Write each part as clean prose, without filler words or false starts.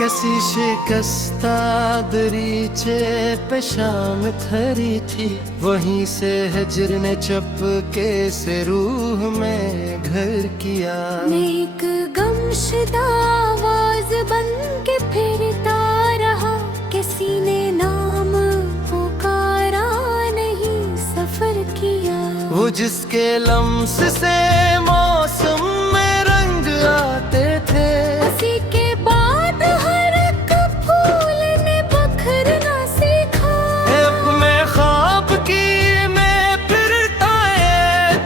कसी शिकस्ता दरीचे पे शाम ठहरी थी, वहीं से हिज्र ने चपके से रूह में घर किया। मैं एक गमशदा आवाज बन के फिरता रहा, किसी ने नाम पुकारा नहीं सफर किया। वो जिसके लम्स से मौसम में रंग आते थे, उसी के बाद हर एक फूल ने बखरना सीखा। अपने ख्वाब की मैं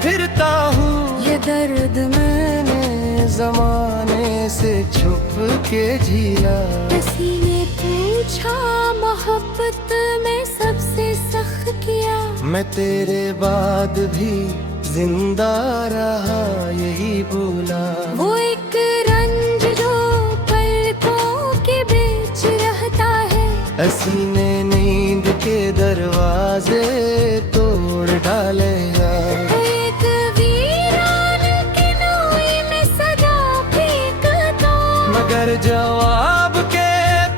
फिरता हूँ, ये दर्द मैंने जमाने से छुप के जिया। किसी ने पूछा मोहब्बत में सबसे सख्त किया। मैं तेरे बाद भी जिंदा रहा यही बोला। वो एक रंज जो पलकों के बीच रहता है, हसीने नींद के दरवाजे तोड़ डाले यार। एक वीरान की नोई में सजा फेंकता, मगर जवाब के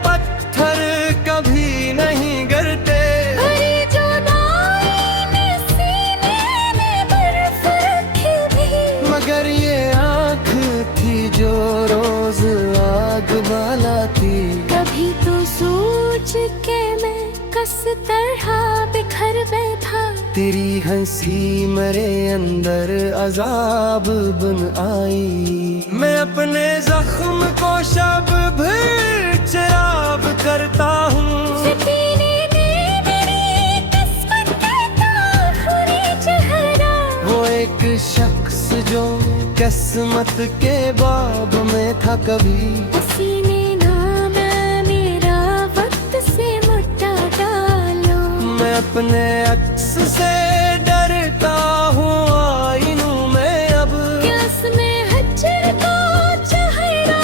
पत्थर कभी नहीं गिरते। भरी जुदाई ने सीने में बर्फ रखी थी, मगर ये आँख थी जो रोज आग बालाती। कभी तो सोच के मैं कस तरह बिखर बैठा। तेरी हंसी मेरे अंदर अजाब बन आई। मैं अपने जख्म को शब भर चराब करता हूँ। सीने ने मेरी किस्मत का आखिरी चेहरा। वो एक शख्स जो किस्मत के बाब में था कभी, उसी ने नाम मेरा वक्त से मिटा डालो। मैं अपने अक्स से डरता हूँ आईनू में अब। क्यास में हजर का चेहरा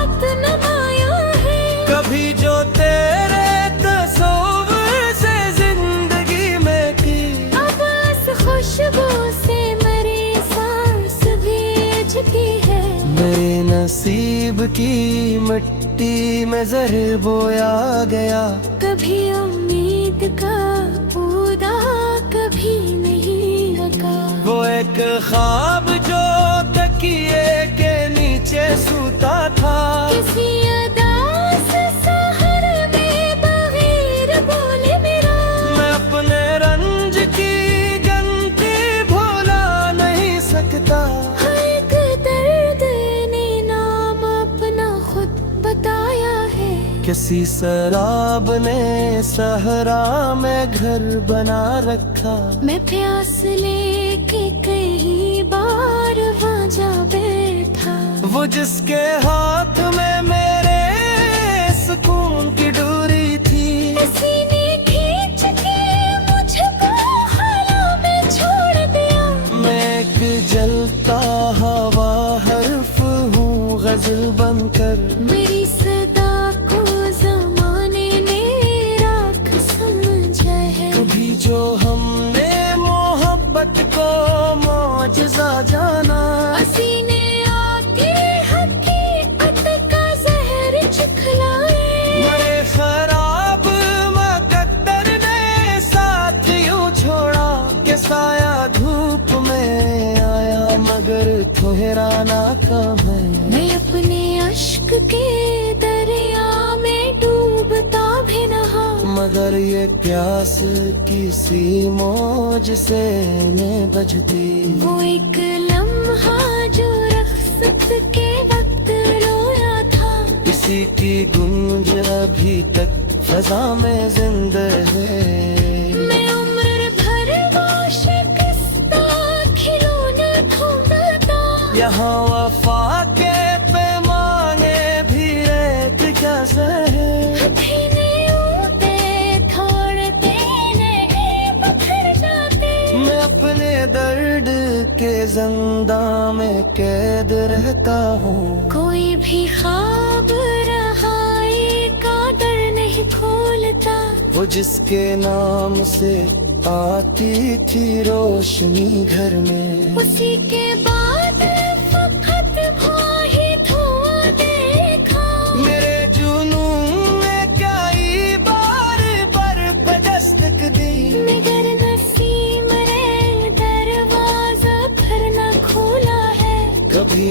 अब नमाया है। कभी जो तेरे तस्वीर से जिंदगी में की, अब इस खुशबू से मेरी सांस भीज की है। मेरे नसीब की मिट्टी में जहर बोया गया। कभी उम्मीद का पौधा कभी नहीं लगा। वो एक ख्वाब जो तकिए के नीचे सूता था, किसी अदा से सहर में बगैर बोले मेरा। मैं अपने रंज की गंती भुला नहीं सकता। एक दर्द ने नाम अपना खुद बताया है। किसी शराब ने सहरा में घर बना रखा। मैं प्यास लेके कई बार वहाँ जा बैठा। वो जिसके हाथ में मेरे सुकून की डोरी थी, किसी ने खींच के मुझको हाला में छोड़ दिया। मैं एक जलता हवा हर्फ हूँ गजल बनकर। मेरी सदा को जमाने ने राख समझा है। कभी जो हमने मोहब्बत को मौजज़ा जाना, हसीने आके हकीकत का जहर चिखलाए। बड़े खराब मुकद्दर ने साथ यूं छोड़ा कि साया धूप में आया मगर ठहराना कम है। मैं अपने अश्क के दरिया में डूबता भी नहा, मगर ये प्यास किसी मौज से न बजती। वो एक लम्हा जो रख्सत के वक्त रोया था। किसी की गूंज अभी तक फजा में जिंदा है। मैं उम्र भर वो शिकस्ता खिलौना ढूंढता। यहाँ वफा के पैमाने भी रेत क्या सहे। हथेली ऊते थोड़ते ने बिखर जाते। मैं अपने दर्द के जिंदा में कैद रहता हूँ। कोई भी ख्वाब रहाई का दर नहीं खोलता। वो जिसके नाम से आती थी रोशनी घर में, उसी के बाद फकत भाई धुआं देखा। मेरे जू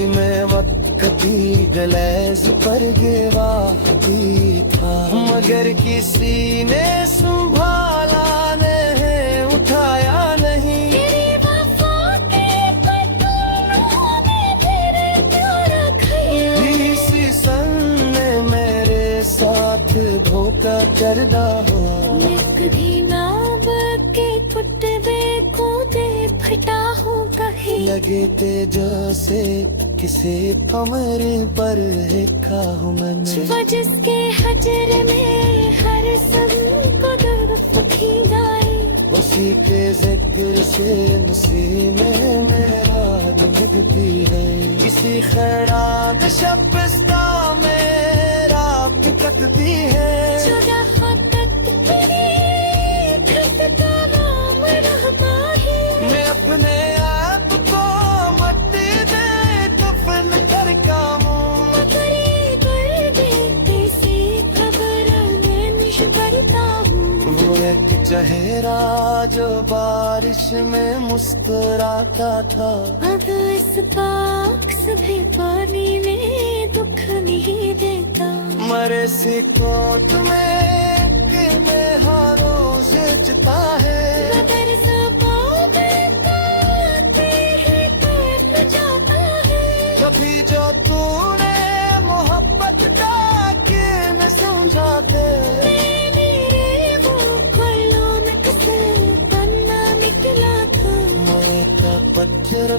में वक्त कभी गलेज पर गिराती था, मगर किसी ने संभाला नहीं, उठाया नहीं। तेरी वफा के पतलों में तेरे प्यार खया, इसी सन ने मेरे साथ धोखा करदा हुआ। मैं कभी नाम के कुटबे को दे फटा हूँ कहीं, लगे थे जैसे किसी कमरे पर लिखा हूँ मैंने। वो जिसके हजर में हर सब को खिंगाए, उसी के जिक्र से नसीब में मेरा लगती है। किसी खैरात शब्स्ता में रात कटती है। जो रफ़ाकत तेरी धड़कता नाम रहता है। मैं अपने आप को मट्टी दे दफन कर कामूं, मकरी कर देते से खबर मैं निश करता हूँ। वो एक चेहरा जो बारिश में मुस्कुराता था, अब इस पाक सुबह पानी में दुख नहीं देता। मरे सिकोट में कि मैं हर रोज चिता है। मगर सबब ताते हैं कट जाता है। कभी जो तूने मोहब्बत का कि न समझाते, मेरे वो खोलों में कसर पन्ना निकला था। मैं का पत्थर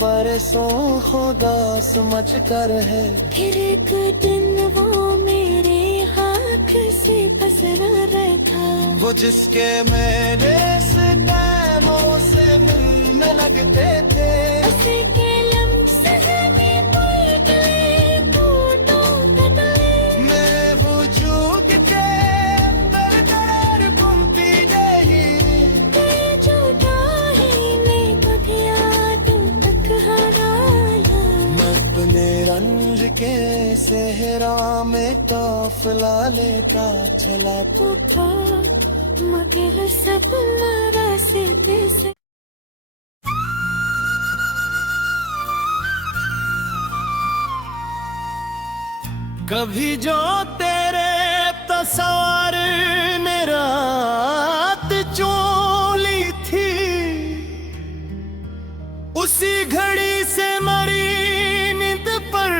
बरसों खुदा समझ कर है। फिर एक दिन वो मेरे हाथ से पसरा रखा, वो जिसके मेरे सितैमों से मिलने लगते थे। उसके लम्स ज़मीन पर गए टूटों पे तले। मैं वजूद के अंदर दरार बुनती रही। जो ढाही में पथिया तू तक हराया। मैं अपने रंज के सेहरा में काफिला लेकर चला। तू था मगर सब रास्ते से। कभी जो तेरे तस्वर ने रात चोली थी, उसी घड़ी से मरी नींद पर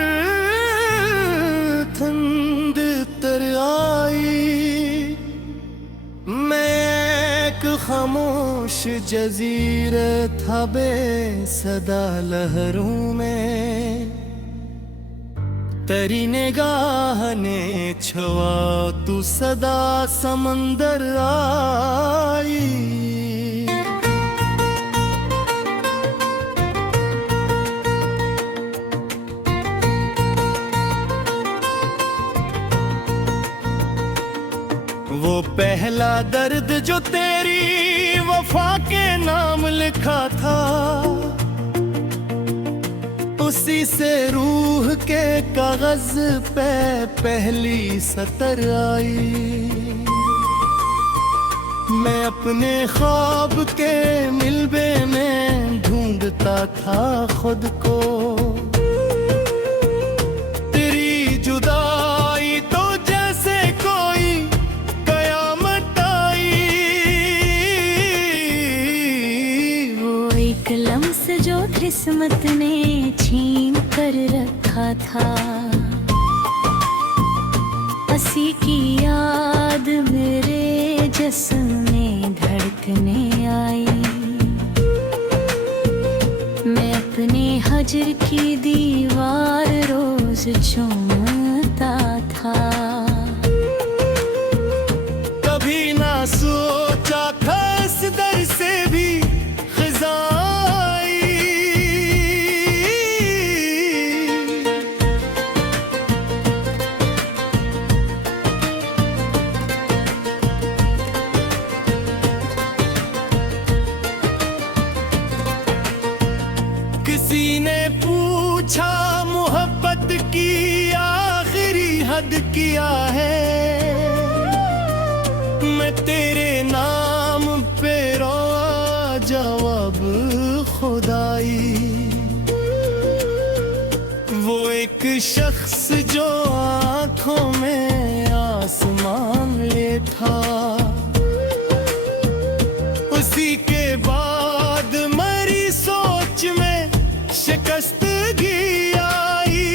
ठंड तर आई। मैं एक खामोश जजीरे था बेसदा लहरों में, तेरी निगाह ने छुआ तू सदा समंदर आई। वो पहला दर्द जो तेरी वफा के नाम लिखा था, उसी से रूह के कागज पे पहली सतर आई। मैं अपने ख्वाब के मिलबे में ढूंढता था खुद को। तेरी जुदाई तो जैसे कोई कयामत आई। वो एक लम्स जो किस्मत ने छीन कर रखा था, हंसी की याद मेरे जिस्म में धड़कने आई। मैं अपने हजर की दीवार रोज चूमता था। कभी ना सोचा था इस दर से भी खिज़ा आई। किसी ने पूछा मोहब्बत की आखिरी हद क्या है, मैं तेरे नाम पे रोआ जवाब खुदाई। एक शख्स जो आंखों में आसमान ले था, उसी के बाद मरी सोच में शिकस्तगी आई।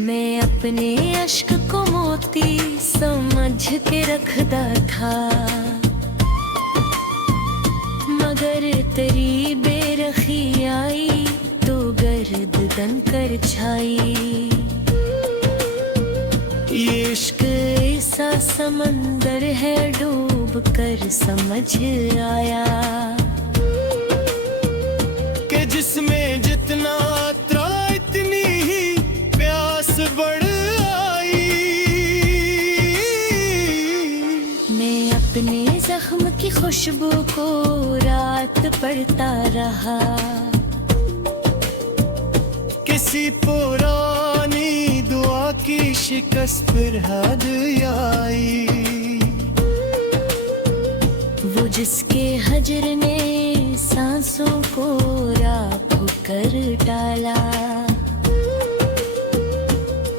मैं अपने अश्क को मोती समझ के रखता था, मगर तेरी बेरखी आई तो गर्द तन कर छाई। ये इश्क ऐसा समंदर है डूब कर समझ आया, कि जिसमें जितना त्रां इतनी ही प्यास बढ़ आई। मैं अपने जख्म की खुशबू को रात पढ़ता रहा, किसी पुरानी दुआ की शिकस्त फिर हद आई। वो जिसके हजर ने सांसों को राख कर डाला,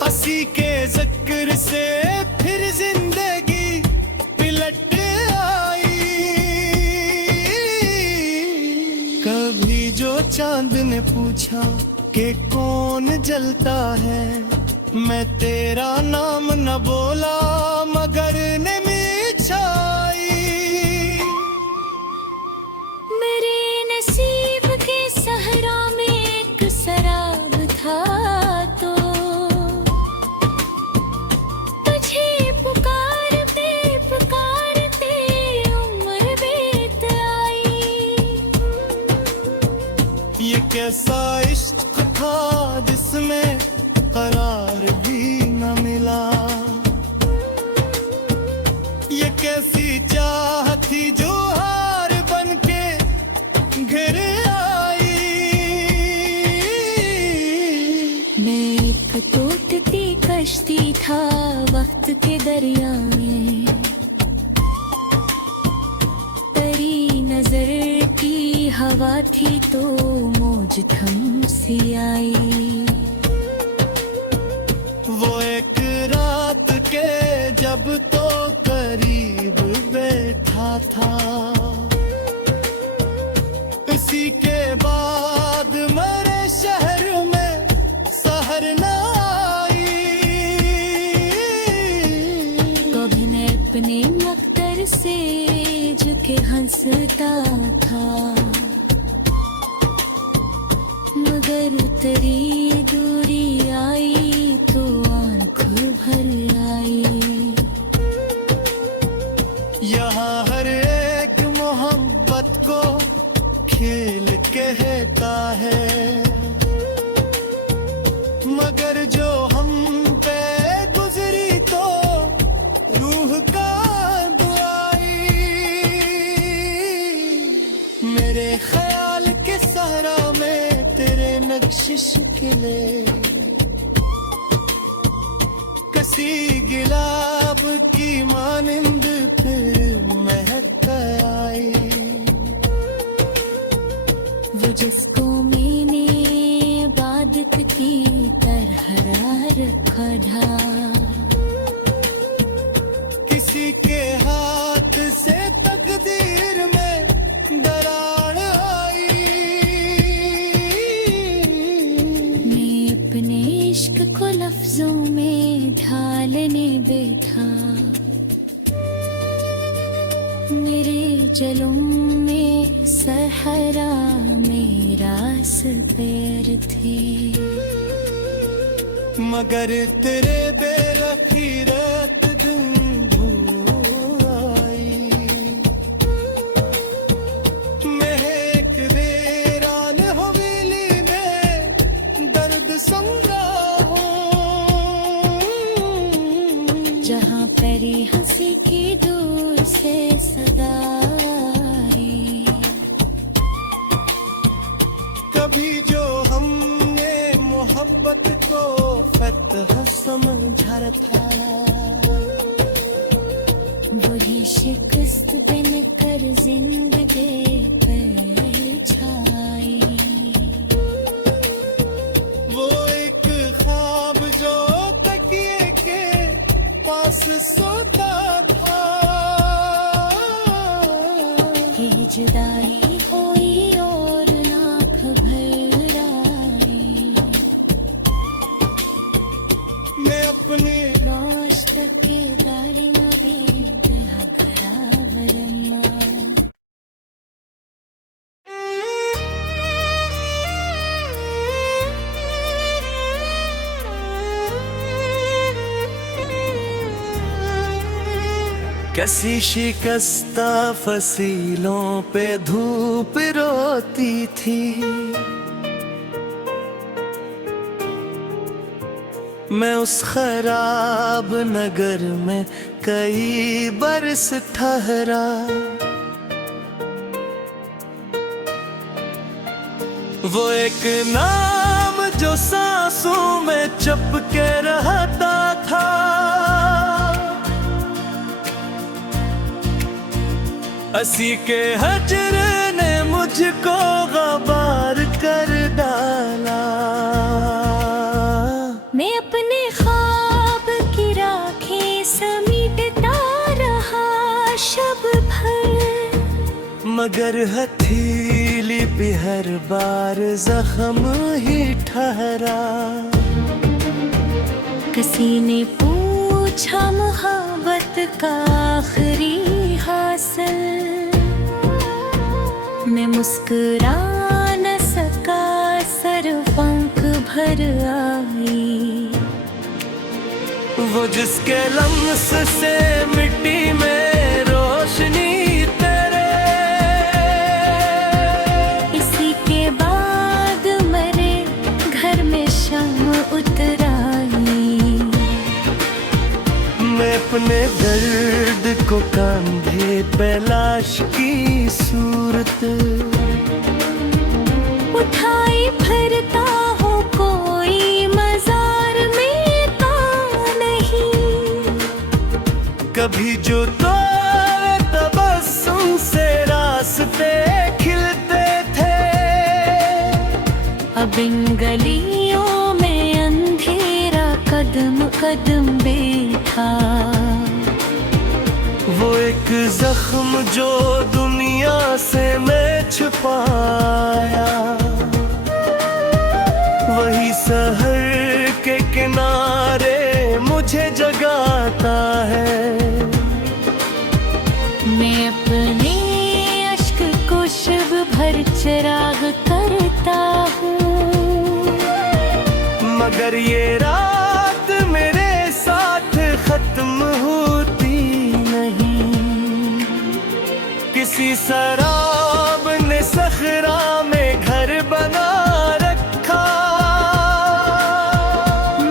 हंसी के जिक्र से फिर जिंदगी पिलट आई। कभी जो चांद ने पूछा कि कौन जलता है, मैं तेरा नाम न बोला मगर निमिछाई। मेरे नसीब के सहरा में एक शराब था तो तुझे पुकारते पुकारते उम्र बीत आई। ये कैसा इश्क था जिसमें करार भी न मिला, ये कैसी चाह थी जो हार बनके घिर आई। मैं एक टूटती कश्ती था वक्त के दरिया में, तेरी नजर की हवा थी तो मौज थम सी आई। वो एक रात के जब तो करीब बैठा था, इसी के बाद मरे शहर में सहर न आई। कभी मैं अपने मख्तर से झुके हंसता था, मगर तेरी दूरी आई तो आंख भर आई। यहाँ हर एक मोहब्बत को खेल कहता है, मगर जो हम पे गुजरी तो रूह का दुआई। मेरे ख्याल के सहरा में तेरे नक्शिश किले, कसी गुलाब की मानिंद फिर महक आई। वो जिसको मैंने इबादत की तरह रखा था, किसी के हाथ से तकदीर में दरार आई। मैं अपने इश्क को लफ्जों में ढालने बैठा, मेरे जलूम में सहरा मेरा पैर थे, मगर तेरे बेरखी रात दिन भूल आई। महक वेरान हवेली में दर्द संग्रह जहाँ परी हंसी की दूर से सदाई। कभी जो हमने मोहब्बत को फतह समझा था, वही शिकस्त बन कर जिंदगी पर छाई। राई होई और नाक भराई मैं अपने गोश्त के दारी नबी बराबरना कैसी शिकस्ता फसीलों पे धूप रोती थी, मैं उस खराब नगर में कई बरस ठहरा। वो एक नाम जो सांसों में चपके रहता था, असी के हजर ने मुझको गबार कर डाला। मैं अपने ख्वाब की राखें समीटता रहा शब भर, मगर हथेली भी हर बार जख्म ही ठहरा। किसी ने पूछा मोहब्बत का आखिरी हासिल, मैं मुस्कुरा न सका सर पंख भर आई। वो जिसके लम्स से मिट्टी में रोशनी तेरे, इसी के बाद मेरे घर में शम उतराई। मैं अपने दर्द को कंधे पे लाश की सूरत उठाई फिरता हो, कोई मजार में तो नहीं। कभी जो तो तबस्सुम से रास्ते खिलते थे, अब इन गलियों में अंधेरा कदम कदम बैठा। वो एक जख्म जो दुनिया से मैं छुपाया, वही शहर के किनारे मुझे जगाता है। मैं अपने अश्क को शब भर चिराग करता हूँ, मगर ये रात मेरे साथ खत्म होती नहीं। किसी शराब ने सखरा में घर बना रखा,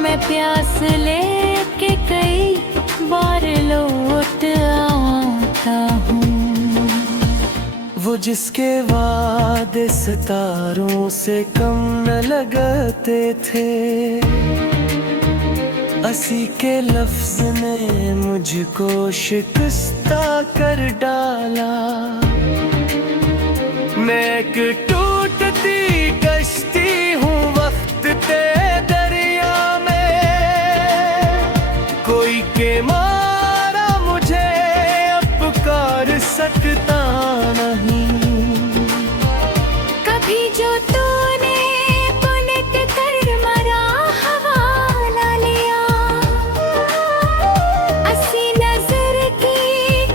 मैं प्यास लेके कई बार लौट आता हूँ। वो जिसके वादे सितारों से कम न लगते थे, असी के लफ्ज ने मुझको शिकस्ता कर डाला। मैं एक टूटती कश्ती हूँ वक्त ते दरिया में, कोई के मारा मुझे अब पुकार सकता नहीं। कभी जो तूने पलट कर मरा हवाला लिया, असी नजर की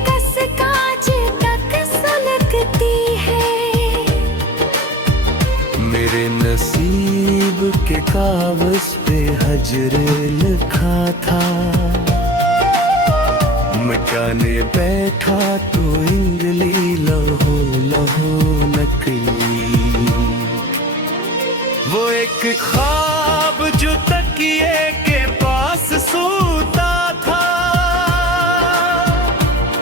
कस कांच तक सुलगती है। मेरे नसीब के कागज पे हजर लिखा था, मिटाने बैठा तो इंगली लहो लहो नकली। वो एक ख्वाब जो तकिए के पास सोता था,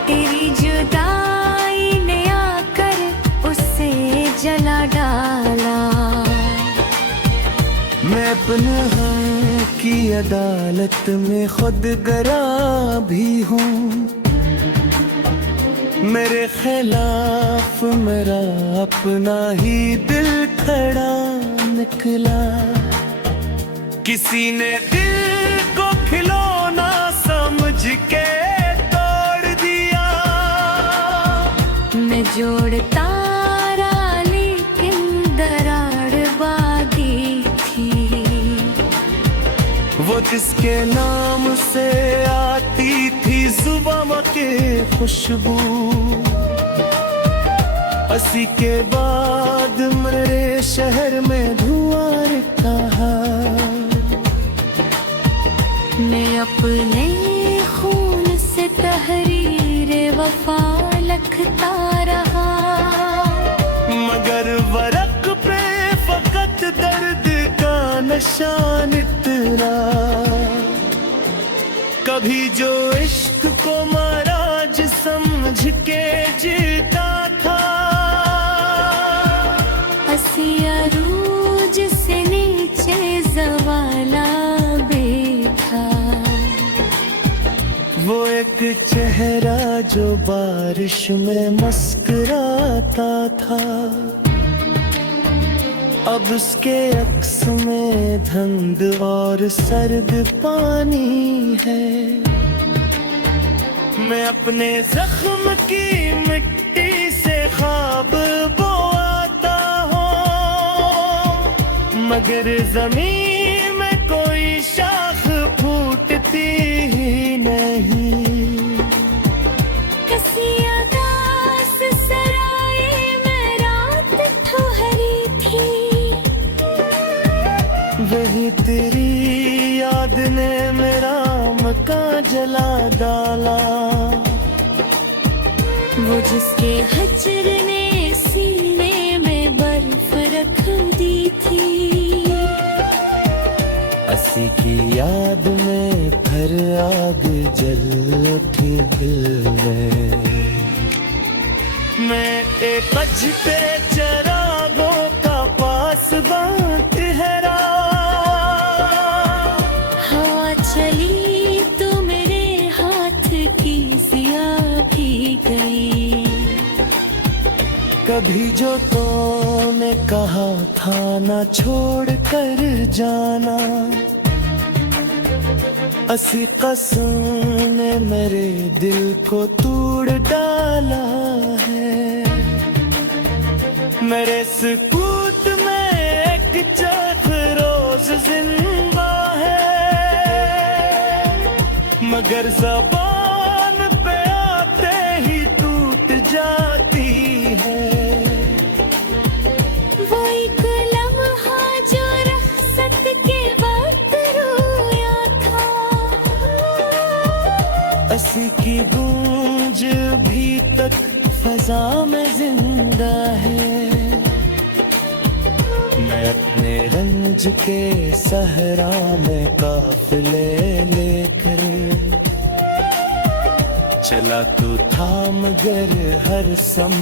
तेरी जुदाई ने आकर उसे जला डाला। मैं अपने हम की अदालत में खुद गरा भी हूँ, मेरे खिलाफ मेरा अपना ही दिल खड़ा निकला। किसी ने दिल को खिलौना समझ के तोड़ दिया, मैं जोड़ता जिसके नाम से आती थी जुबां के खुशबू, अस्सी के बाद मेरे शहर में धुआं कहा। मैं अपने खून से तहरीर वफा लिखता रहा, मगर वरक पे फकत दर्द का निशान इतना। कभी जो इश्क को मराज समझ के जीता था, हसिया रूज से नीचे जवाला बैठा। वो एक चेहरा जो बारिश में मुस्कुराता था, अब उसके अक्स में धुंध और सर्द पानी है। मैं अपने जख्म की मिट्टी से ख्वाब बोआता हूँ, मगर जमीन में कोई शाख फूटती ही नहीं। कसिया दास सराय में रात ठहरी थी, वही तेरी याद ने मेरा मकान जला डाला। वो जिसके हजर ने सीने में बर्फ रख दी थी। अस्सी की याद में फिर आग जल उठी दिल में। मैं एक पे चरागों का पासबां ठहरा, हवा चली तो मेरे हाथ की जिया भी गई। कभी जो तूने कहा था ना छोड़ कर जाना, अस्सी कसम ने मेरे दिल को तोड़ डाला है। मेरे सुकूत में एक चरख रोज जिंदा है, मगर ज़बान पे आते ही टूट जाती है। वो एक लम्हा जो रख्सत के वक्त रोया था, अस्सी की गूंज भी तक फजा में जिंदा है। मैं अपने रंज के सहरा में काफिले लेकर चला तो था, मगर हर सम